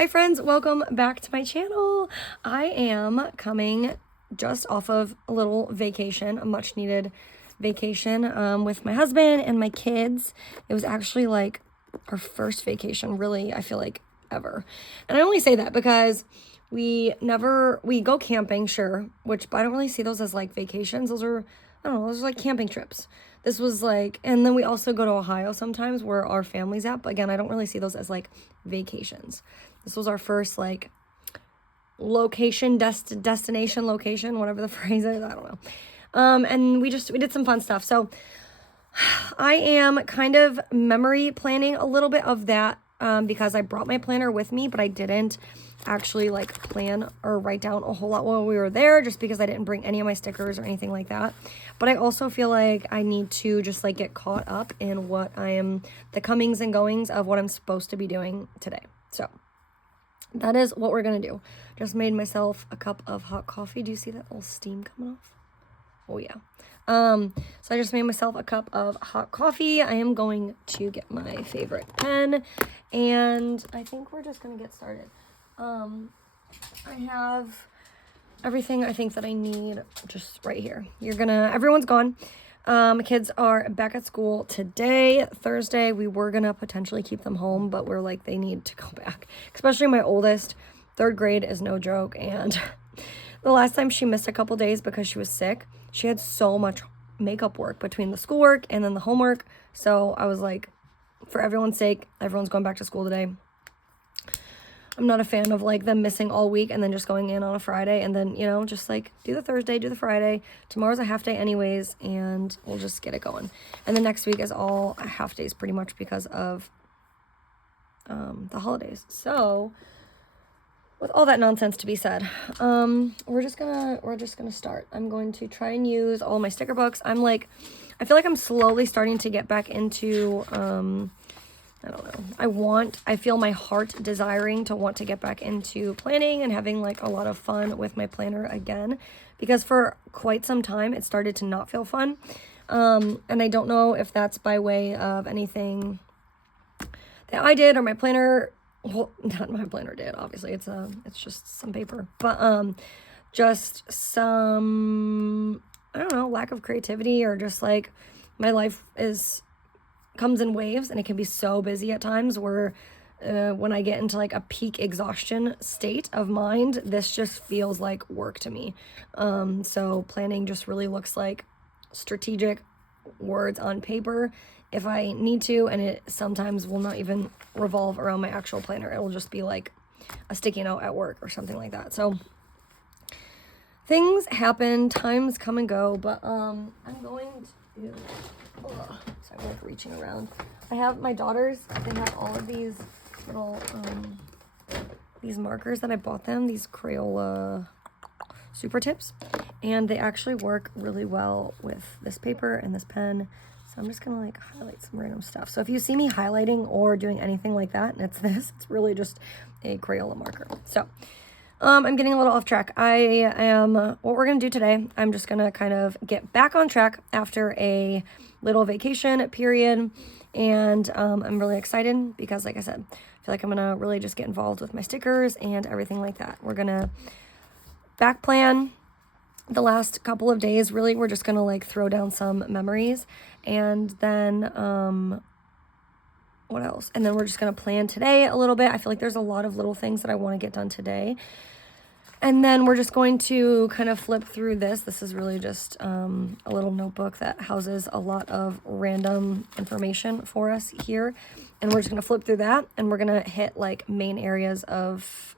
Hi friends, welcome back to my channel. I am coming just off of a little vacation, a much needed vacation with my husband and my kids. It was actually like our first vacation, really, I feel like ever. And I only say that because we go camping, sure, but I don't really see those as like vacations. Those are, I don't know, those are like camping trips. This was like, and then we also go to Ohio sometimes where our family's at. But again, I don't really see those as like vacations. This was our first like destination location, whatever the phrase is. I don't know. And we did some fun stuff. So I am kind of memory planning a little bit of that because I brought my planner with me, but I didn't actually like plan or write down a whole lot while we were there, just because I didn't bring any of my stickers or anything like that. But I also feel like I need to just like get caught up in the comings and goings of what I'm supposed to be doing today. So that is what we're gonna do. Just made myself a cup of hot coffee. Do you see that little steam coming off? Oh yeah. So I just made myself a cup of hot coffee. I am going to get my favorite pen, and I think we're just gonna get started. I have everything I think that I need just right here. Everyone's gone. My kids are back at school today, Thursday. We were gonna potentially keep them home, but we're like, they need to go back. Especially my oldest, 3rd grade is no joke. And the last time she missed a couple days because she was sick, she had so much makeup work between the schoolwork and then the homework. So I was like, for everyone's sake, everyone's going back to school today. I'm not a fan of like them missing all week and then just going in on a Friday and then, just like do the Thursday, do the Friday. Tomorrow's a half day anyways, and we'll just get it going. And the next week is all half days pretty much because of the holidays. So with all that nonsense to be said, we're just gonna start. I'm going to try and use all my sticker books. I feel like I'm slowly starting to get back into I don't know. I feel my heart desiring to want to get back into planning and having like a lot of fun with my planner again, because for quite some time it started to not feel fun. And I don't know if that's by way of anything that I did or my planner. Well, not my planner did, obviously. It's just some paper, but just some, I don't know, lack of creativity, or just like my life comes in waves, and it can be so busy at times where when I get into like a peak exhaustion state of mind, this just feels like work to me. So planning just really looks like strategic words on paper if I need to, and it sometimes will not even revolve around my actual planner. It'll just be like a sticky note at work or something like that. So things happen, times come and go, but I'm going to so I'm like reaching around. I have my daughters, they have all of these little these markers that I bought them, these Crayola Super Tips, and they actually work really well with this paper and this pen. So I'm just gonna like highlight some random stuff. So if you see me highlighting or doing anything like that, and it's really just a Crayola marker. So I'm getting a little off track. What we're gonna do today, I'm just gonna kind of get back on track after a little vacation period. And I'm really excited because, like I said, I feel like I'm gonna really just get involved with my stickers and everything like that. We're gonna back plan the last couple of days. Really, we're just gonna like throw down some memories, and then what else? And then we're just gonna plan today a little bit. I feel like there's a lot of little things that I want to get done today. And then we're just going to kind of flip through this. This is really just a little notebook that houses a lot of random information for us here. And we're just going to flip through that, and we're going to hit like main areas of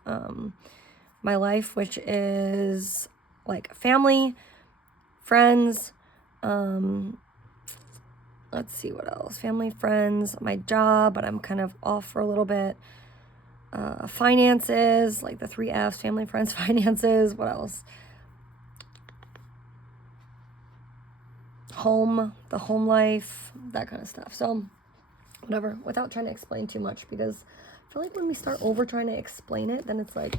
my life, which is like family, friends, let's see what else. Family, friends, my job, but I'm kind of off for a little bit. Finances, like the 3 F's, family, friends, finances. What else? The home life, that kind of stuff. So whatever, without trying to explain too much, because I feel like when we start over trying to explain it, then it's like,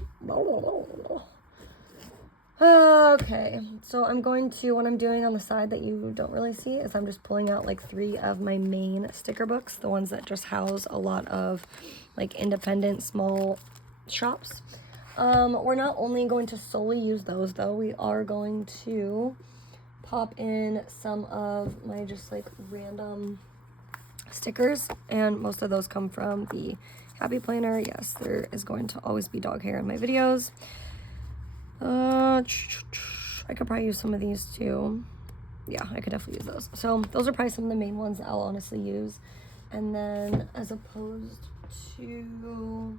okay. So what I'm doing on the side that you don't really see is I'm just pulling out like 3 of my main sticker books, the ones that just house a lot of like independent, small shops. We're not only going to solely use those though. We are going to pop in some of my just like random stickers, and most of those come from the Happy Planner. Yes, there is going to always be dog hair in my videos. I could probably use some of these too. Yeah, I could definitely use those. So those are probably some of the main ones that I'll honestly use. And then as opposed to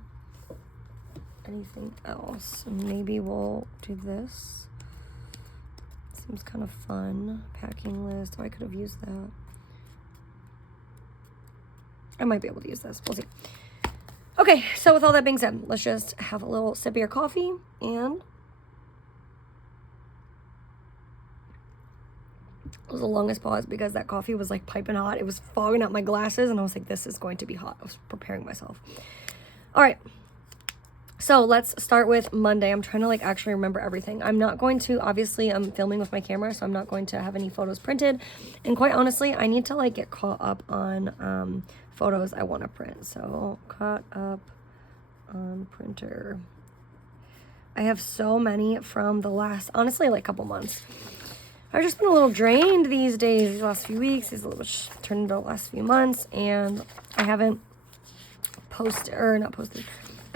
anything else, maybe we'll do this. Seems kind of fun. Packing list. Oh, I could have used that. I might be able to use this. We'll see. Okay, so with all that being said, let's just have a little sip of your coffee. And it was the longest pause because that coffee was like piping hot. It was fogging up my glasses, and I was like, this is going to be hot. I was preparing myself. All right. So let's start with Monday. I'm trying to like actually remember everything. I'm not going to, obviously I'm filming with my camera, so I'm not going to have any photos printed. And quite honestly, I need to like get caught up on photos I want to print. So caught up on printer. I have so many from the last, honestly, like couple months. I've just been a little drained these days, these last few weeks, these little turned into the last few months, and I haven't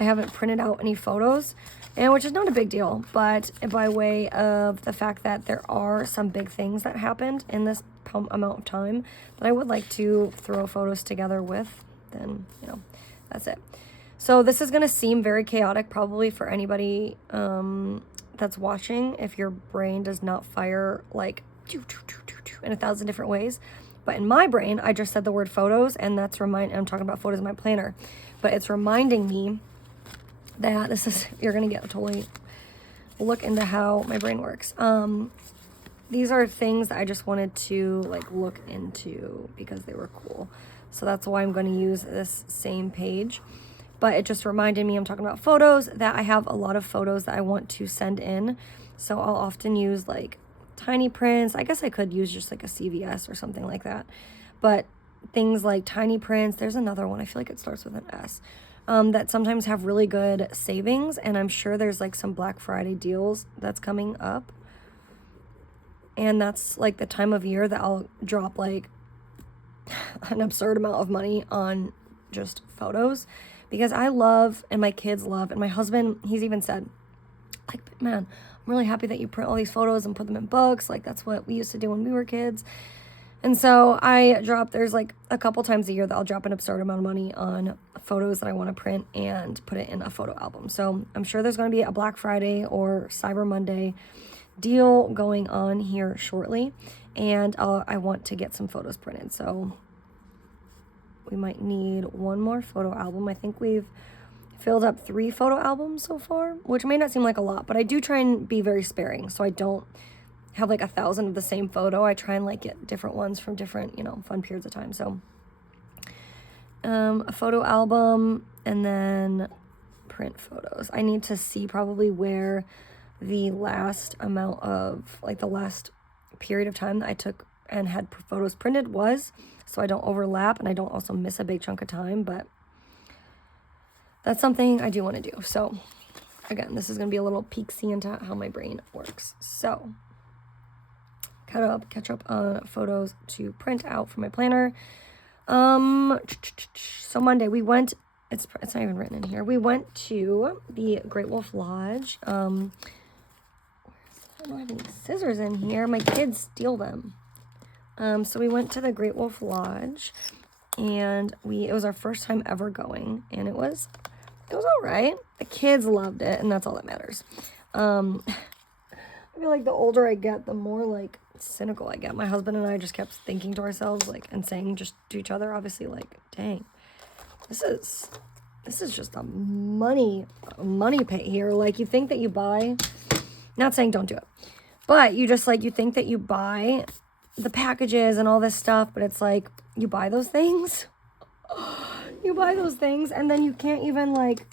I haven't printed out any photos, and which is not a big deal, but by way of the fact that there are some big things that happened in this amount of time that I would like to throw photos together with, then, you know, that's it. So this is going to seem very chaotic probably for anybody that's watching if your brain does not fire like in 1,000 different ways. But in my brain, I just said the word photos, and that's I'm talking about photos in my planner, but it's reminding me that you're going to get a totally look into how my brain works. These are things that I just wanted to like look into because they were cool. So that's why I'm going to use this same page. But it just reminded me, I'm talking about photos, that I have a lot of photos that I want to send in. So I'll often use like tiny prints. I guess I could use just like a CVS or something like that. But things like tiny prints, there's another one, I feel like it starts with an S, that sometimes have really good savings. And I'm sure there's like some Black Friday deals that's coming up. And that's like the time of year that I'll drop like an absurd amount of money on just photos. Because I love, and my kids love, and my husband, he's even said, like, man, I'm really happy that you print all these photos and put them in books. Like, that's what we used to do when we were kids. And so there's like a couple times a year that I'll drop an absurd amount of money on photos that I want to print and put it in a photo album. So I'm sure there's going to be a Black Friday or Cyber Monday deal going on here shortly. And I want to get some photos printed. So we might need one more photo album. I think we've filled up 3 photo albums so far, which may not seem like a lot, but I do try and be very sparing. So I don't have like 1,000 of the same photo. I try and like get different ones from different, fun periods of time. So a photo album and then print photos. I need to see probably where the last amount of like the last period of time that I took and had photos printed was, so I don't overlap and I don't also miss a big chunk of time. But that's something I do want to do. So again, this is going to be a little peek-see into how my brain works. So catch up on photos to print out for my planner. So Monday we went, it's not even written in here. We went to the Great Wolf Lodge. I don't have any scissors in here. My kids steal them. So we went to the Great Wolf Lodge, and it was our first time ever going, and it was all right. The kids loved it, and that's all that matters. I feel like the older I get, the more like cynical I get. My husband and I just kept thinking to ourselves, like, and saying just to each other, obviously, like, dang, this is just a money pit here. Like, you think that you buy, not saying don't do it, but you just like, you think that you buy the packages and all this stuff, but it's like, you buy those things, and then you can't even like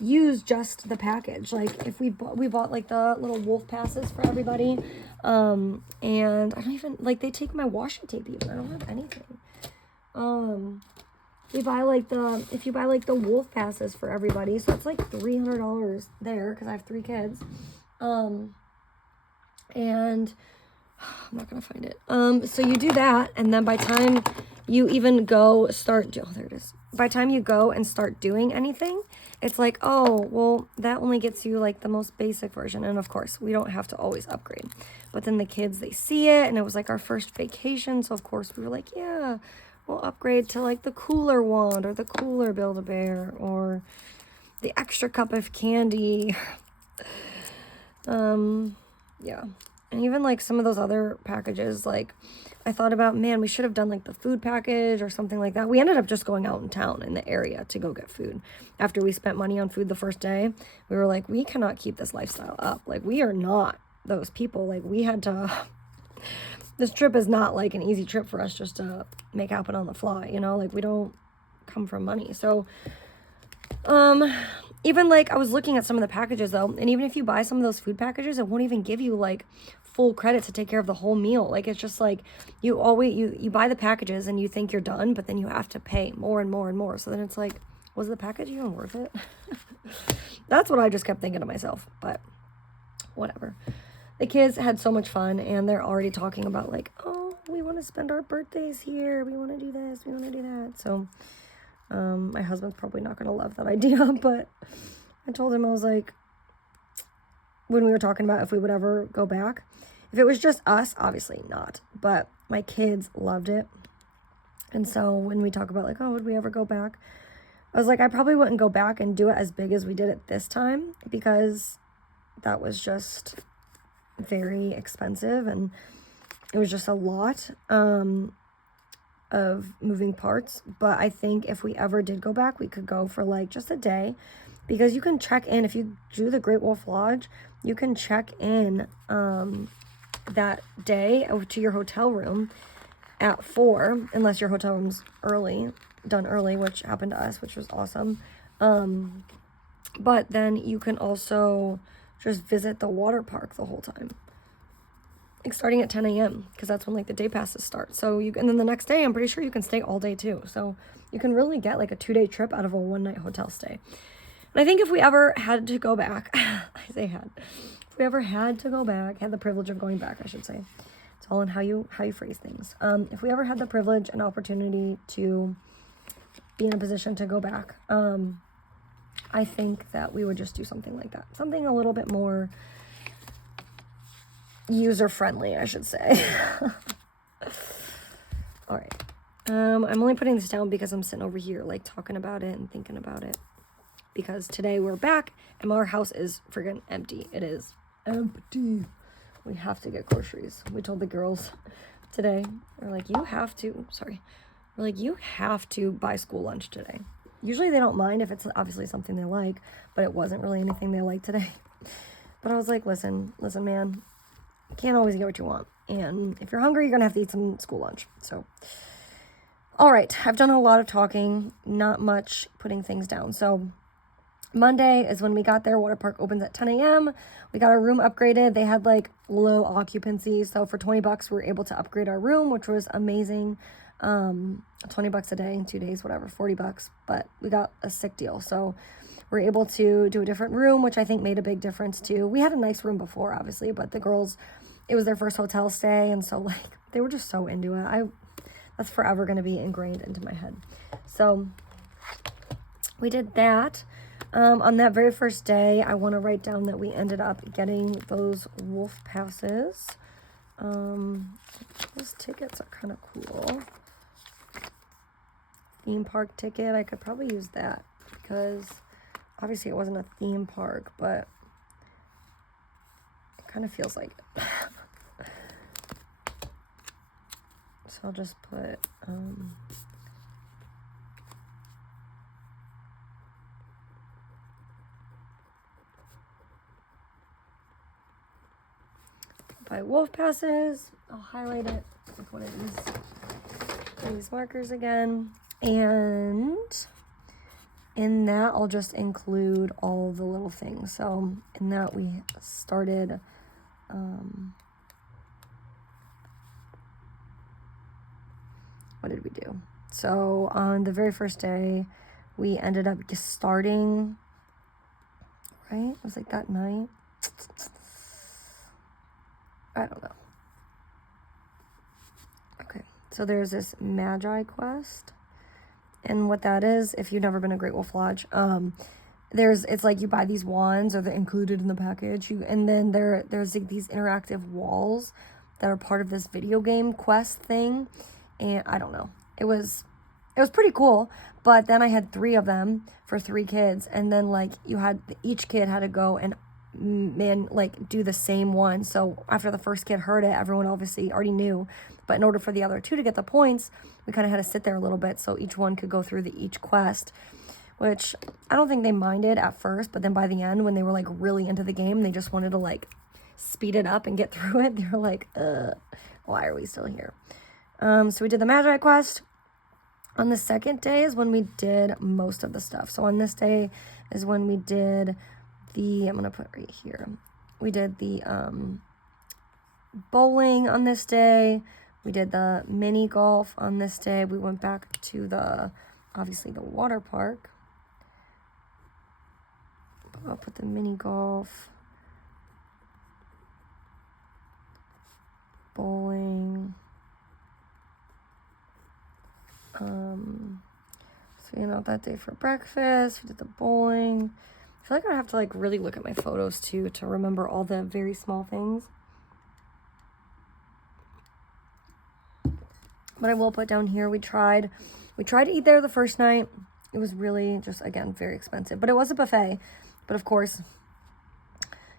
use just the package. Like if we bought like the little wolf passes for everybody, and I don't even like, they take my washi tape even. I don't have anything. We buy like if you buy like the wolf passes for everybody, so it's like $300 there because I have 3 kids. And I'm not gonna find it. So you do that, and then by time you even go start, oh, there it is. By time you go and start doing anything, it's like, oh, well, that only gets you like the most basic version. And of course, we don't have to always upgrade. But then the kids, they see it, and it was like our first vacation. So of course we were like, yeah, we'll upgrade to like the cooler wand or the cooler Build-A-Bear or the extra cup of candy. Yeah. And even like some of those other packages, like I thought about, man, we should have done like the food package or something like that. We ended up just going out in town in the area to go get food. After we spent money on food the first day, we were like, we cannot keep this lifestyle up. Like, we are not those people. Like, we had to, this trip is not like an easy trip for us just to make happen on the fly, you know, like we don't come from money. So, even like I was looking at some of the packages though, and even if you buy some of those food packages, it won't even give you like full credit to take care of the whole meal. Like, it's just like you always you buy the packages and you think you're done, but then you have to pay more and more and more. So then it's like, was the package even worth it? That's what I just kept thinking to myself, but whatever. The kids had so much fun, and they're already talking about like, oh, we want to spend our birthdays here, we want to do this, we want to do that. So my husband's probably not going to love that idea, but I told him, I was like, when we were talking about if we would ever go back, if it was just us, obviously not, but my kids loved it. And so when we talk about like, oh, would we ever go back? I was like, I probably wouldn't go back and do it as big as we did it this time, because that was just very expensive, and it was just a lot of moving parts. But I think if we ever did go back, we could go for like just a day, because you can check in. If you do the Great Wolf Lodge, you can check in that day to your hotel room at 4, unless your hotel room's done early, which happened to us, which was awesome. But then you can also just visit the water park the whole time, like starting at 10 a.m. because that's when like the day passes start. So and then the next day, I'm pretty sure you can stay all day too. So you can really get like a 2-day trip out of a 1-night hotel stay. And I think if we ever had to go back, I say had, if we ever had to go back, had the privilege of going back, I should say. It's all in how you phrase things. If we ever had the privilege and opportunity to be in a position to go back, I think that we would just do something like that. Something a little bit more user-friendly, I should say. All right. I'm only putting this down because I'm sitting over here, like, talking about it and thinking about it. Because today we're back, and our house is friggin' empty. It is empty. We have to get groceries. We told the girls today, we're like, you have to buy school lunch today. Usually they don't mind if it's obviously something they like, but it wasn't really anything they liked today. But I was like, listen, man, you can't always get what you want. And if you're hungry, you're going to have to eat some school lunch. So, all right, I've done a lot of talking, not much putting things down. So Monday is when we got there. Water park opens at 10 a.m. We got our room upgraded. They had like low occupancy. So for $20, we were able to upgrade our room, which was amazing. $20 a day in 2 days, whatever, $40, but we got a sick deal. So we're able to do a different room, which I think made a big difference too. We had a nice room before, obviously, but the girls, it was their first hotel stay. And so like, they were just so into it. That's forever going to be ingrained into my head. So we did that. On that very first day, I want to write down that we ended up getting those wolf passes. Those tickets are kind of cool. Theme park ticket, I could probably use that because obviously it wasn't a theme park, but it kind of feels like it. So I'll just put buy wolf passes. I'll highlight it with one of these markers again. And in that, I'll just include all the little things. So in that, we started, what did we do? So on the very first day, we ended up just starting, right? It was like that night. I don't know. Okay, so there's this Magi quest. And what that is, if you've never been to Great Wolf Lodge, it's like you buy these wands, or they're included in the package. And then there's like these interactive walls that are part of this video game quest thing. And I don't know. It was pretty cool. But then I had 3 of them for 3 kids. And then like each kid had to go and like do the same one. So after the first kid heard it, everyone obviously already knew. But in order for the other 2 to get the points, we kind of had to sit there a little bit so each one could go through each quest, which I don't think they minded at first. But then by the end, when they were like really into the game, they just wanted to like speed it up and get through it. They were like, why are we still here? So we did the Magi quest. On the second day is when we did most of the stuff. So on this day is when we did I'm going to put right here. We did the bowling on this day. We did the mini golf on this day. We went back to obviously the water park. I'll put the mini golf, bowling. So we went out that day for breakfast. We did the bowling. I feel like I have to like really look at my photos too to remember all the very small things. But I will put down here, we tried to eat there the first night. It was really just, again, very expensive. But it was a buffet. But of course,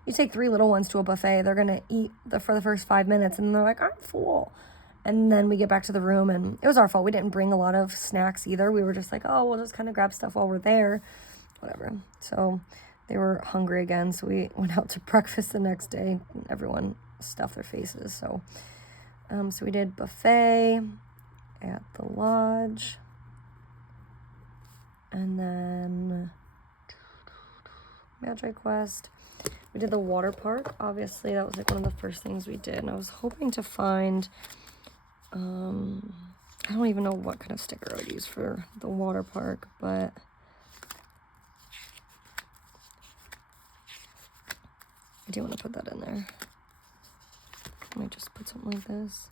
you take 3 little ones to a buffet, they're going to eat for the first 5 minutes. And they're like, I'm full. And then we get back to the room, and it was our fault. We didn't bring a lot of snacks either. We were just like, oh, we'll just kind of grab stuff while we're there. Whatever. So they were hungry again. So we went out to breakfast the next day. Everyone stuffed their faces. So we did buffet at the lodge, and then Magi quest. We did the water park. Obviously, that was like one of the first things we did, and I was hoping to find I don't even know what kind of sticker I would use for the water park, but I do want to put that in there. I might just put something like this.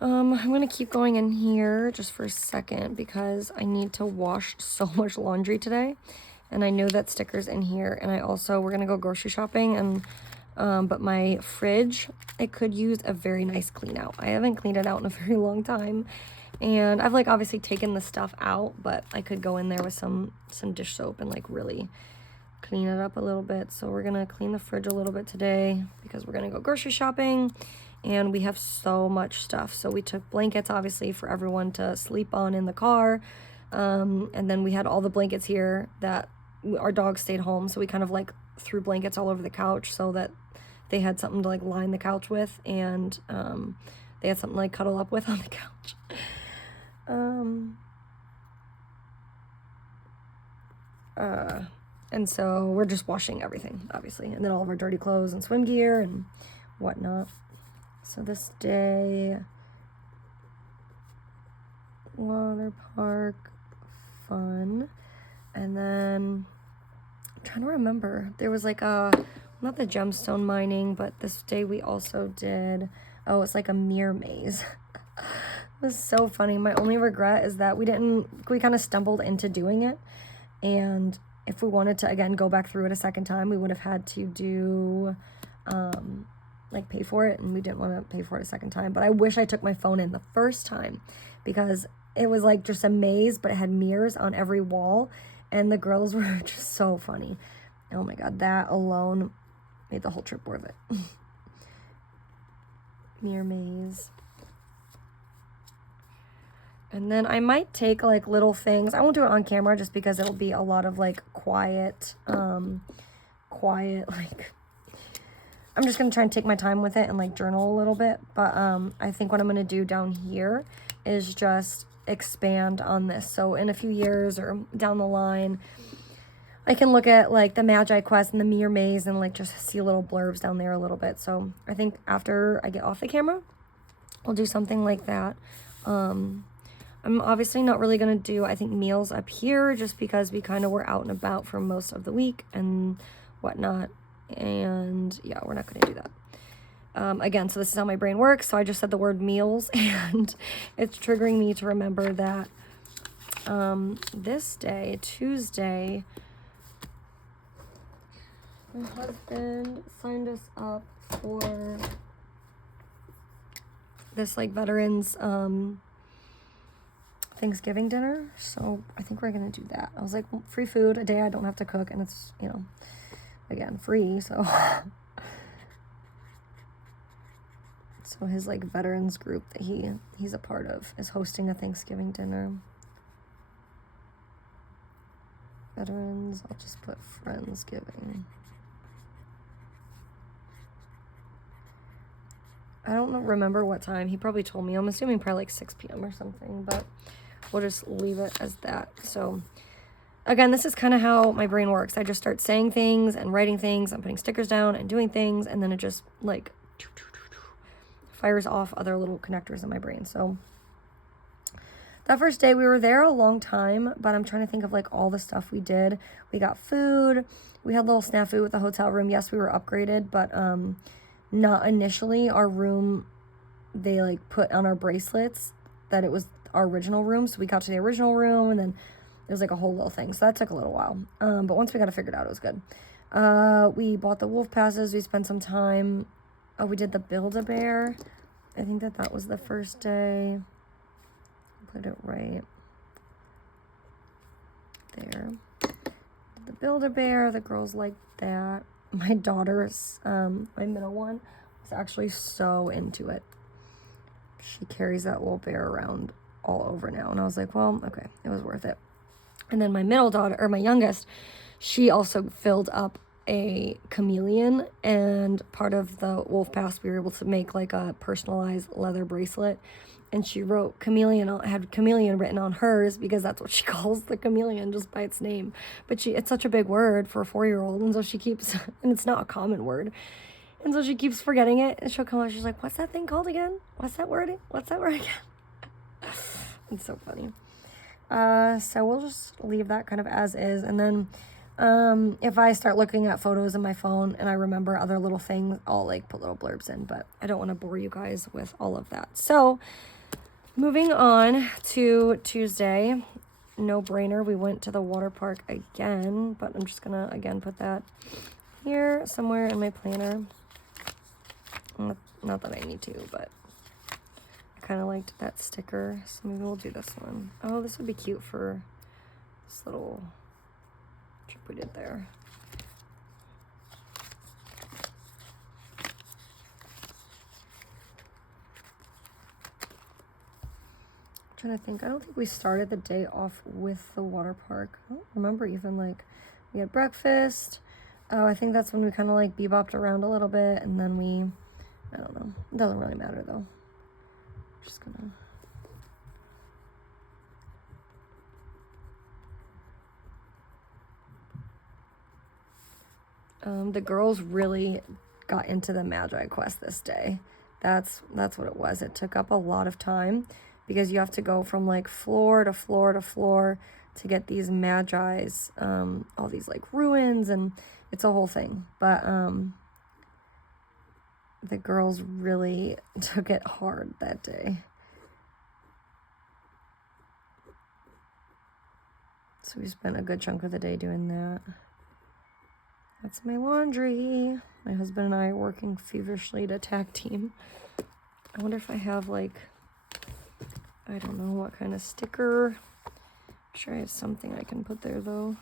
I'm going to keep going in here just for a second because I need to wash so much laundry today. And I know that sticker's in here. And we're going to go grocery shopping. And but my fridge, it could use a very nice clean out. I haven't cleaned it out in a very long time. And I've like obviously taken the stuff out, but I could go in there with some dish soap and like really clean it up a little bit. So we're going to clean the fridge a little bit today because we're going to go grocery shopping. And we have so much stuff. So we took blankets, obviously, for everyone to sleep on in the car. And then we had all the blankets here that our dogs stayed home. So we kind of like threw blankets all over the couch so that they had something to like line the couch with. And they had something to like cuddle up with on the couch. And so we're just washing everything, obviously. And then all of our dirty clothes and swim gear and whatnot. So this day, water park, fun. And then I'm trying to remember, there was like not the gemstone mining, but this day we also did, it's like a mirror maze. It was so funny. My only regret is that we kind of stumbled into doing it. And if we wanted to, again, go back through it a second time, we would have had to do, like pay for it, and we didn't want to pay for it a second time. But I wish I took my phone in the first time because it was like just a maze, but it had mirrors on every wall, and the girls were just so funny. Oh my god, that alone made the whole trip worth it. Mirror maze. And then I might take like little things. I won't do it on camera just because it'll be a lot of like quiet like, I'm just going to try and take my time with it and like journal a little bit. But I think what I'm going to do down here is just expand on this. So in a few years or down the line, I can look at like the Magi quest and the mirror maze and like just see little blurbs down there a little bit. So I think after I get off the camera, I'll do something like that. I'm obviously not really going to do, I think, meals up here just because we kind of were out and about for most of the week and whatnot. And yeah, we're not going to do that. Again, so this is how my brain works. So I just said the word meals and it's triggering me to remember that this day, Tuesday, my husband signed us up for this like veterans Thanksgiving dinner. So I think we're gonna do that. I was like, well, free food, a day I don't have to cook, and it's, you know, again, free. So so his like veterans group that he's a part of is hosting a Thanksgiving dinner. Veterans, I'll just put Friendsgiving. I don't remember what time. He probably told me. I'm assuming probably like 6 p.m. or something, but we'll just leave it as that. So again, this is kind of how my brain works. I just start saying things and writing things. I'm putting stickers down and doing things, and then it just like fires off other little connectors in my brain. So that first day, we were there a long time, but I'm trying to think of like all the stuff we did. We got food. We had a little snafu with the hotel room. Yes, we were upgraded, but not initially. Our room, they like put on our bracelets that it was our original room. So we got to the original room, and then it was like a whole little thing. So that took a little while. But once we got it figured out, it was good. We bought the wolf passes. We spent some time. Oh, we did the Build-A-Bear. I think that was the first day. Put it right there. The Build-A-Bear, the girls liked that. My daughter's, my middle one, was actually so into it. She carries that little bear around all over now. And I was like, well, okay, it was worth it. And then my middle daughter, or my youngest, she also filled up a chameleon. And part of the wolf pass, we were able to make like a personalized leather bracelet. And she wrote had chameleon written on hers because that's what she calls the chameleon, just by its name. But it's such a big word for a 4-year-old, and so she keeps, and it's not a common word. And so she keeps forgetting it, and she'll come out, she's like, what's that thing called again? What's that word again? It's so funny. So we'll just leave that kind of as is. And then if I start looking at photos in my phone and I remember other little things, I'll like put little blurbs in, but I don't want to bore you guys with all of that. So moving on to Tuesday, no brainer. We went to the water park again, but I'm just gonna again put that here somewhere in my planner. Not that I need to, but I kind of liked that sticker, so maybe we'll do this one. Oh, this would be cute for this little trip we did there. I'm trying to think. I don't think we started the day off with the water park. I don't remember even, like, we had breakfast. Oh, I think that's when we kind of like bebopped around a little bit, and then I don't know. It doesn't really matter though. Just gonna. The girls really got into the Magi quest this day. That's what it was. It took up a lot of time because you have to go from like floor to floor to floor to get these Magi's, all these like ruins, and it's a whole thing. But the girls really took it hard that day. So we spent a good chunk of the day doing that. That's my laundry. My husband and I are working feverishly to tag team. I wonder if I have like, I don't know what kind of sticker. I'm sure I have something I can put there though.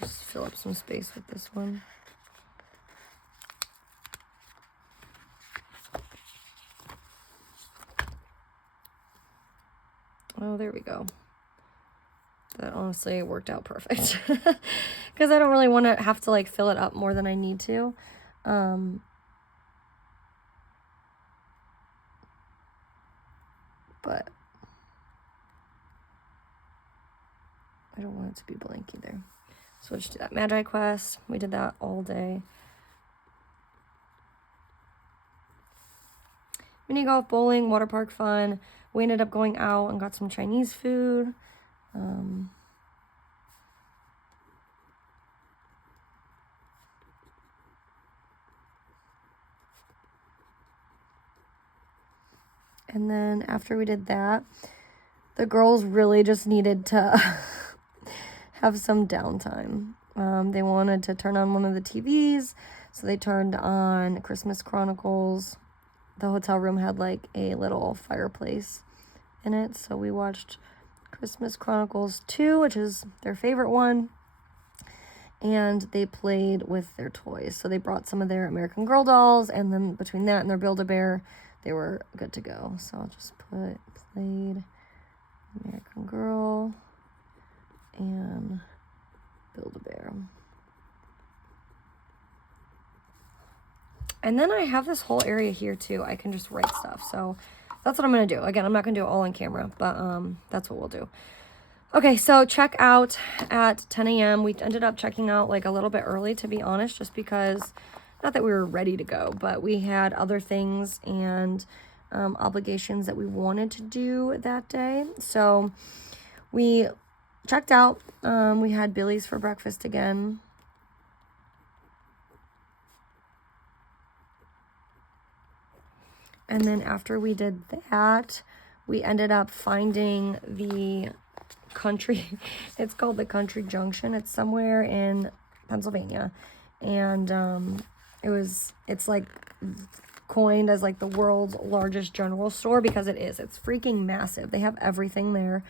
Just fill up some space with this one. Oh, there we go. That honestly worked out perfect. Because I don't really want to have to like fill it up more than I need to. But I don't want it to be blank either. So let's do that. Magi Quest. We did that all day. Mini golf, bowling, water park fun. We ended up going out and got some Chinese food. And then after we did that, the girls really just needed to have some downtime. They wanted to turn on one of the TVs, so they turned on Christmas Chronicles. The hotel room had like a little fireplace in it, so we watched Christmas Chronicles 2, which is their favorite one, and they played with their toys. So they brought some of their American Girl dolls, and then between that and their Build-A-Bear, they were good to go. So I'll just put played American Girl and Build-A-Bear. And then I have this whole area here too. I can just write stuff. So that's what I'm going to do. Again, I'm not going to do it all on camera, but that's what we'll do. Okay, so check out at 10 a.m. We ended up checking out like a little bit early, to be honest, just because, not that we were ready to go, but we had other things and obligations that we wanted to do that day. So we checked out. We had Billy's for breakfast again. And then after we did that, we ended up finding the country. It's called the Country Junction. It's somewhere in Pennsylvania. And it's like coined as like the world's largest general store, because it is. It's freaking massive. They have everything there.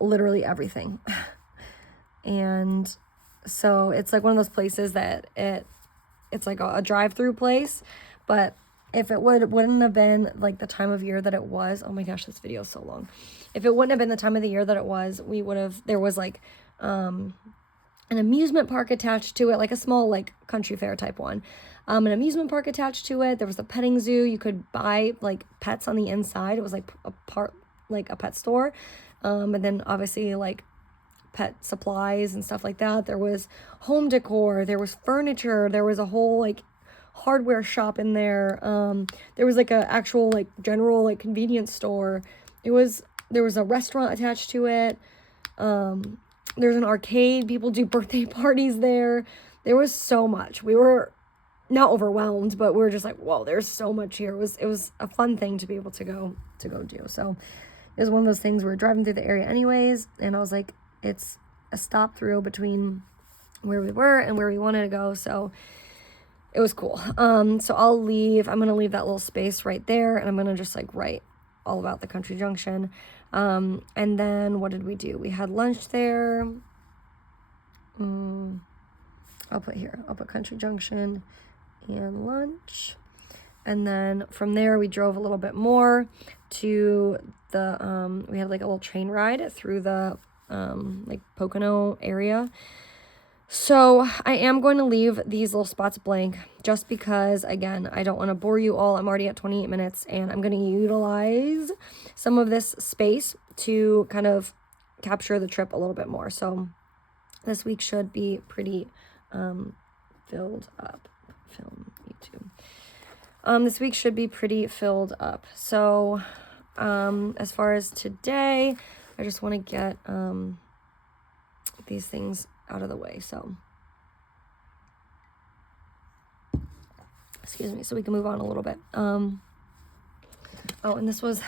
Literally everything. And so it's like one of those places that it's like a drive-through place, but if it wouldn't have been like the time of year that it was, oh my gosh, this video is so long. If it wouldn't have been the time of the year that it was, there was like an amusement park attached to it, like a small like country fair type one. An amusement park attached to it. There was a petting zoo. You could buy like pets on the inside. It was like a pet store. And then obviously like pet supplies and stuff like that. There was home decor. There was furniture. There was a whole like hardware shop in there. There was like a actual like general like convenience store. There was a restaurant attached to it. There's an arcade. People do birthday parties there. There was so much. We were not overwhelmed, but we were just like, whoa, there's so much here. It was a fun thing to be able to go do. So it was one of those things. We were driving through the area anyways, and I was like, it's a stop through between where we were and where we wanted to go. So it was cool. So I'm going to leave that little space right there, and I'm going to just like write all about the Country Junction. And then what did we do? We had lunch there. I'll put Country Junction and lunch. And then from there, we drove a little bit more to the, we had like a little train ride through the, like Pocono area. So I am going to leave these little spots blank just because, again, I don't want to bore you all. I'm already at 28 minutes, and I'm going to utilize some of this space to kind of capture the trip a little bit more. So this week should be pretty filled up. Film YouTube. This week should be pretty filled up. So as far as today, I just want to get these things out of the way. So excuse me, so we can move on a little bit. Oh, and this was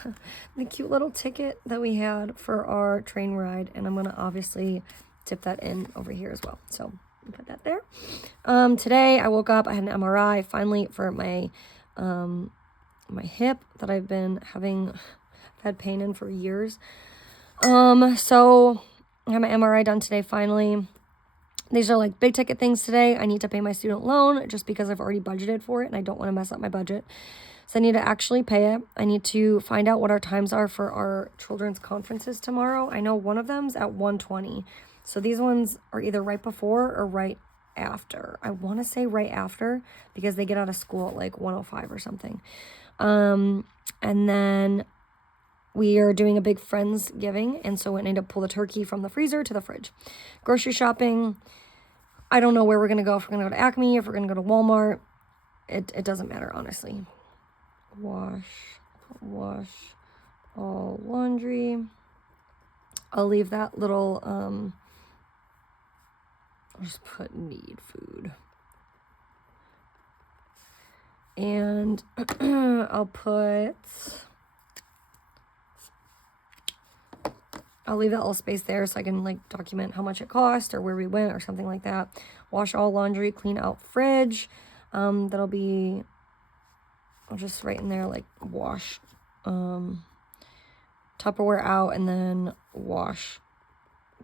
the cute little ticket that we had for our train ride, and I'm gonna obviously tip that in over here as well. So put that there. Today I woke up, I had an MRI finally for my my hip that I've had pain in for years. So I had my MRI done today finally. These are like big ticket things today. I need to pay my student loan just because I've already budgeted for it and I don't want to mess up my budget. So I need to actually pay it. I need to find out what our times are for our children's conferences tomorrow. I know one of them's at 1:20. So these ones are either right before or right after. I want to say right after because they get out of school at like 1:05 or something. And then we are doing a big Friendsgiving, and so I need to pull the turkey from the freezer to the fridge. Grocery shopping, I don't know where we're going to go. If we're going to go to Acme, if we're going to go to Walmart, it doesn't matter, honestly. Wash all laundry. I'll leave that little, I'll just put need food. And I'll leave that little space there so I can like document how much it cost or where we went or something like that. Wash all laundry, clean out fridge. That'll be, I'll just write in there like wash Tupperware out and then wash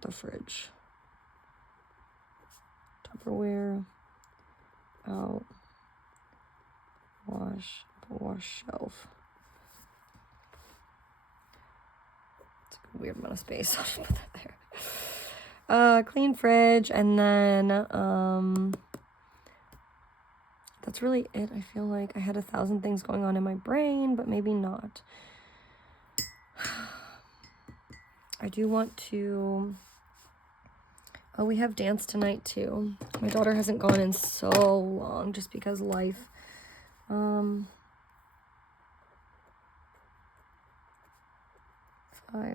the fridge. Tupperware out, wash the wash shelf. It's a weird amount of space. I'll just put that there. Clean fridge, and then that's really it. I feel like I had 1,000 things going on in my brain, but maybe not. I do want to... Oh, we have dance tonight too. My daughter hasn't gone in so long just because life. 5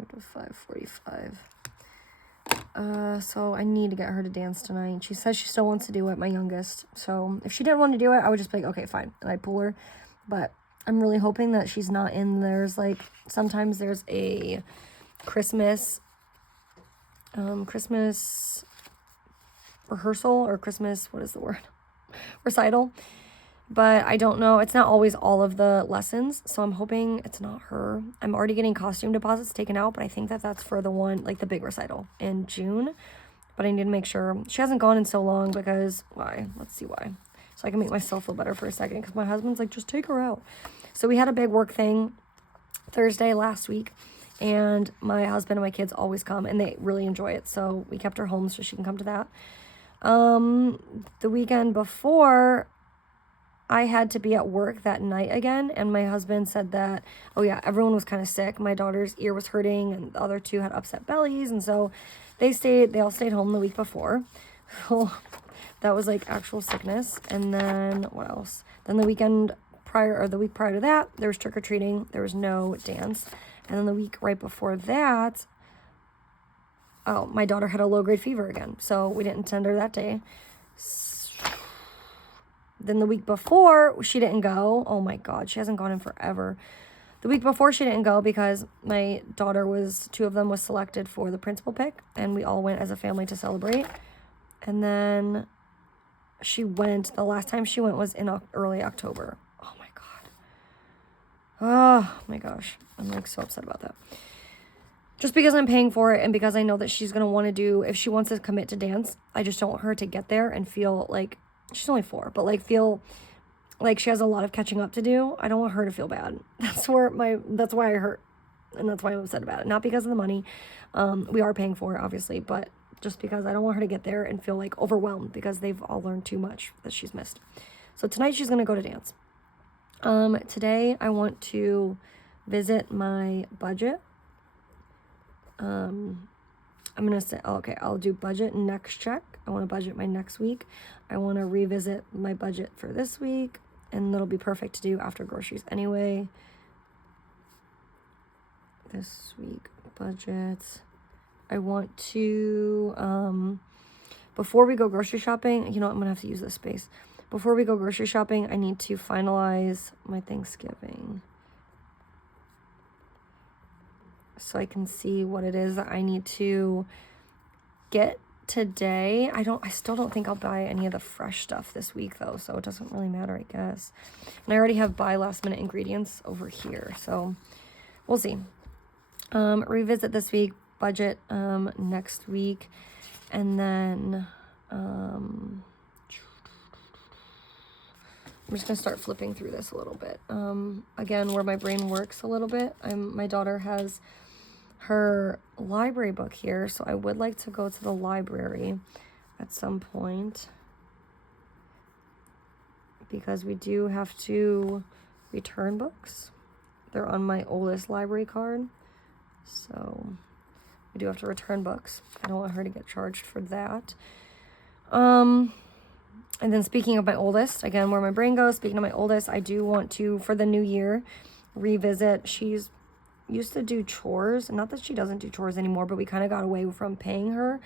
to 5:45. So I need to get her to dance tonight. She says she still wants to do it, my youngest. So if she didn't want to do it, I would just be like, okay, fine. And I'd pull her. But I'm really hoping that she's not in. There's like, sometimes there's a Christmas rehearsal or Christmas, what is the word? Recital. But I don't know. It's not always all of the lessons. So I'm hoping it's not her. I'm already getting costume deposits taken out, but I think that that's for the one, like the big recital in June. But I need to make sure. She hasn't gone in so long because, why? Let's see why. So I can make myself feel better for a second because my husband's like, just take her out. So we had a big work thing Thursday last week. And my husband and my kids always come, and they really enjoy it. So we kept her home so she can come to that. The weekend before, I had to be at work that night again, and my husband said that, oh yeah, everyone was kind of sick. My daughter's ear was hurting, and the other two had upset bellies, and so they all stayed home the week before. So that was like actual sickness. And then what else? Then the week prior to that, there was trick-or-treating. There was no dance. And then the week right before that, oh, my daughter had a low-grade fever again. So we didn't send her that day. Then the week before, she didn't go. Oh my God, she hasn't gone in forever. The week before, she didn't go because my daughter two of them was selected for the principal pick. And we all went as a family to celebrate. And then the last time she went was in early October. Oh my God. Oh my gosh. I'm like so upset about that. Just because I'm paying for it and because I know that she's going to want to do, if she wants to commit to dance, I just don't want her to get there and feel like, she's only 4, but like feel like she has a lot of catching up to do. I don't want her to feel bad. That's why I hurt. And that's why I'm upset about it. Not because of the money. We are paying for it, obviously, but just because I don't want her to get there and feel like overwhelmed because they've all learned too much that she's missed. So tonight she's going to go to dance. Today I want to visit my budget. I'm going to say, okay, I'll do budget next check. I want to budget my next week. I want to revisit my budget for this week, and that'll be perfect to do after groceries anyway. This week, budgets. I want to, before we go grocery shopping, I'm going to have to use this space. Before we go grocery shopping, I need to finalize my Thanksgiving, so I can see what it is that I need to get today. I still don't think I'll buy any of the fresh stuff this week though, so it doesn't really matter, I guess. And I already have buy last minute ingredients over here, so we'll see. Revisit this week, budget next week, and then I'm just gonna start flipping through this a little bit. Again, where my brain works a little bit. My daughter has her library book here, so I would like to go to the library at some point because we do have to return books. They're on my oldest library card. So we do have to return books. I don't want her to get charged for that. And then speaking of my oldest, again, where my brain goes, speaking of my oldest, I do want to, for the new year, revisit. She's used to do chores. Not that she doesn't do chores anymore, but we kind of got away from paying her.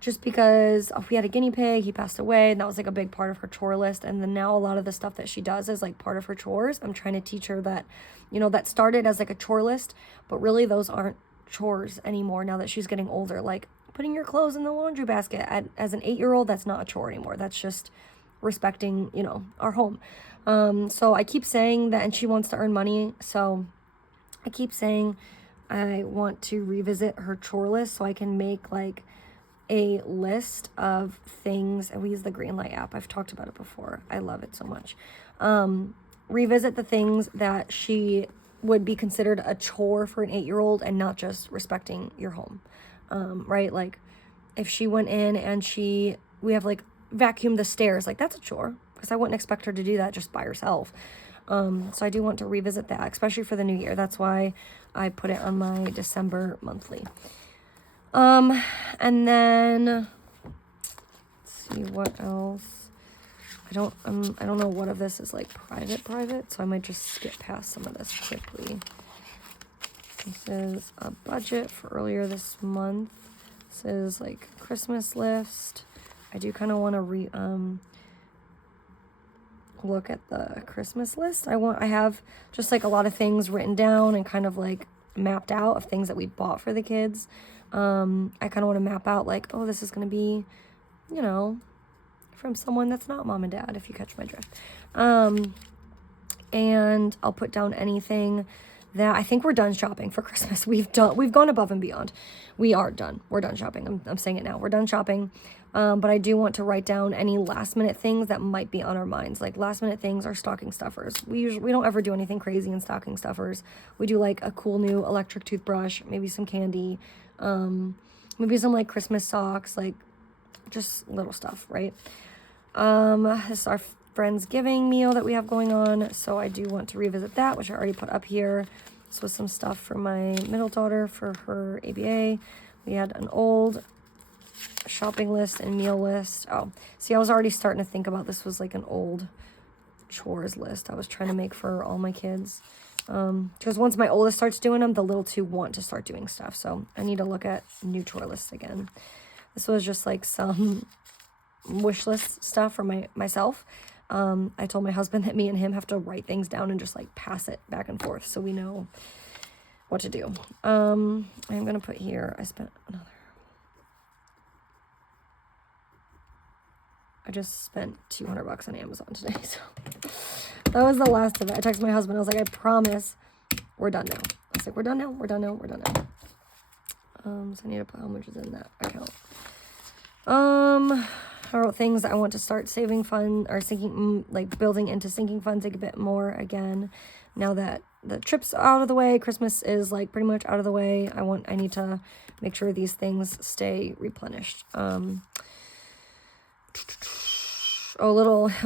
Just because we had a guinea pig, he passed away, and that was like a big part of her chore list. And then now a lot of the stuff that she does is like part of her chores. I'm trying to teach her that, that started as like a chore list, but really those aren't chores anymore now that she's getting older. Like putting your clothes in the laundry basket as an 8-year-old, that's not a chore anymore. That's just respecting, our home. So I keep saying that, and she wants to earn money. So I keep saying I want to revisit her chore list so I can make like a list of things. And we use the Greenlight app. I've talked about it before. I love it so much. Revisit the things that she would be considered a chore for an 8-year-old and not just respecting your home. Right? Like if she went in and we have like vacuumed the stairs, like that's a chore because I wouldn't expect her to do that just by herself. So I do want to revisit that, especially for the new year. That's why I put it on my December monthly. And then let's see what else. I don't know what of this is like private, so I might just skip past some of this quickly. This is a budget for earlier this month. This is like Christmas list. I do kind of want to look at the Christmas list. I have just like a lot of things written down and kind of like mapped out of things that we bought for the kids. I kind of want to map out like, oh, this is going to be, from someone that's not mom and dad, if you catch my drift. And I'll put down anything that I think we're done shopping for Christmas. We've gone above and beyond. We are done. We're done shopping. I'm saying it now. We're done shopping. But I do want to write down any last minute things that might be on our minds. Like last minute things are stocking stuffers. We don't ever do anything crazy in stocking stuffers. We do like a cool new electric toothbrush, maybe some candy, maybe some like Christmas socks, like just little stuff, right? This is our Friendsgiving meal that we have going on, so I do want to revisit that, which I already put up here. This was some stuff for my middle daughter for her ABA. We had an old shopping list and meal list. Oh, see, I was already starting to think about this was like an old chores list I was trying to make for all my kids. Because once my oldest starts doing them, the little two want to start doing stuff. So I need to look at new chore lists again. This was just like some wish list stuff for myself. I told my husband that me and him have to write things down and just like pass it back and forth so we know what to do. I'm going to put here, I just spent $200 on Amazon today, so that was the last of it. I texted my husband. I was like, I promise we're done now. I was like, we're done now. So I need to put how much is in that account. I wrote things that I want to start saving fund or sinking, like building into sinking funds a bit more again. Now that the trip's out of the way, Christmas is like pretty much out of the way. I need to make sure these things stay replenished. A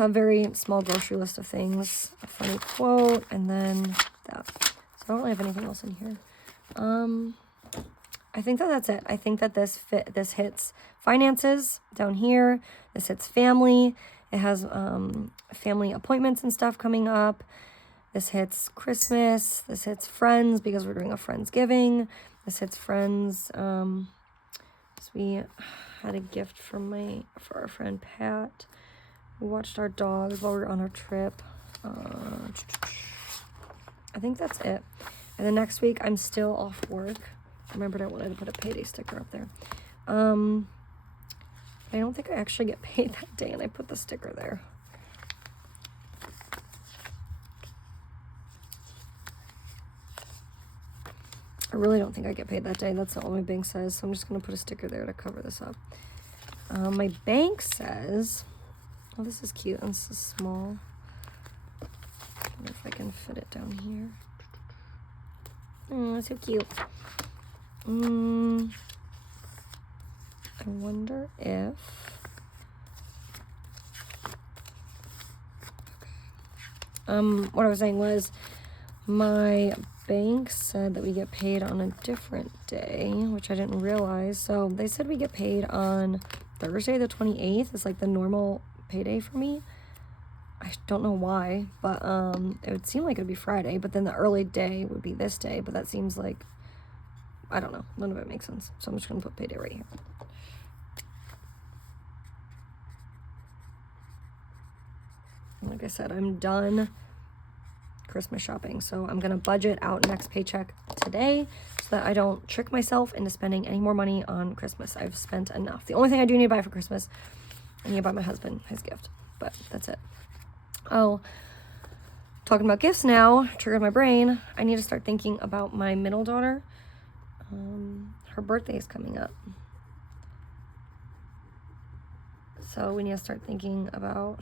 very small grocery list of things, a funny quote, and then that. So I don't really have anything else in here. I think that's it. I think that this hits finances down here. This hits family. It has family appointments and stuff coming up. This hits Christmas. This hits friends because we're doing a Friendsgiving. This hits friends. So we had a gift for our friend Pat. We watched our dogs while we were on our trip. I think that's it. And then next week I'm still off work. I remembered I wanted to put a payday sticker up there. I don't think I actually get paid that day, and I put the sticker there. I really don't think I get paid that day. That's all my bank says, so I'm just going to put a sticker there to cover this up. My bank says, oh, this is cute, and this is small. I wonder if I can fit it down here. Oh, so cute. I wonder if... what I was saying was my bank said that we get paid on a different day, which I didn't realize. So they said we get paid on Thursday the 28th. It's like the normal payday for me. I don't know why, but it would seem like it would be Friday, but then the early day would be this day, but that seems like, I don't know, none of it makes sense. So I'm just gonna put payday right here. Like I said, I'm done Christmas shopping, so I'm gonna budget out next paycheck today so that I don't trick myself into spending any more money on Christmas. I've spent enough. The only thing I do need to buy for Christmas, I need to buy my husband his gift, but that's it. Oh, talking about gifts now, triggered my brain. I need to start thinking about my middle daughter. Her birthday is coming up, so we need to start thinking about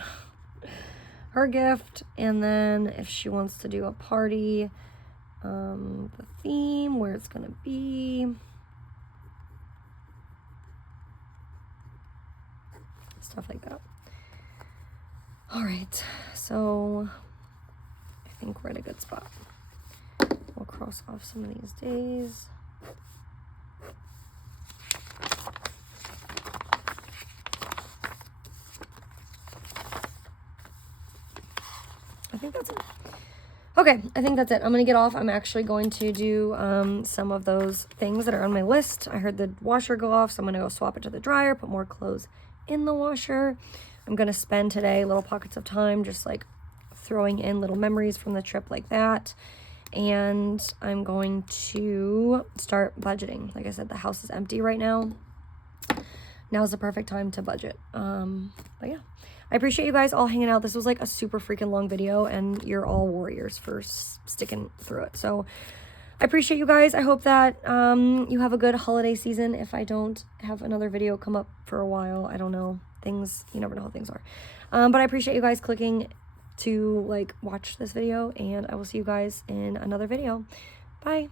her gift, and then if she wants to do a party, the theme, where it's gonna be, stuff like that. All right, so I think we're at a good spot. We'll cross off some of these days. I think that's it. Okay, I think that's it. I'm going to get off. I'm actually going to do some of those things that are on my list. I heard the washer go off, so I'm going to go swap it to the dryer, put more clothes in the washer. I'm going to spend today little pockets of time just like throwing in little memories from the trip like that. And I'm going to start budgeting. Like I said, the house is empty right now. Now's the perfect time to budget. But yeah, I appreciate you guys all hanging out. This was like a super freaking long video, and you're all warriors for sticking through it. So I appreciate you guys. I hope that you have a good holiday season. If I don't have another video come up for a while, I don't know. Things, you never know how things are. But I appreciate you guys clicking to like watch this video, and I will see you guys in another video. Bye.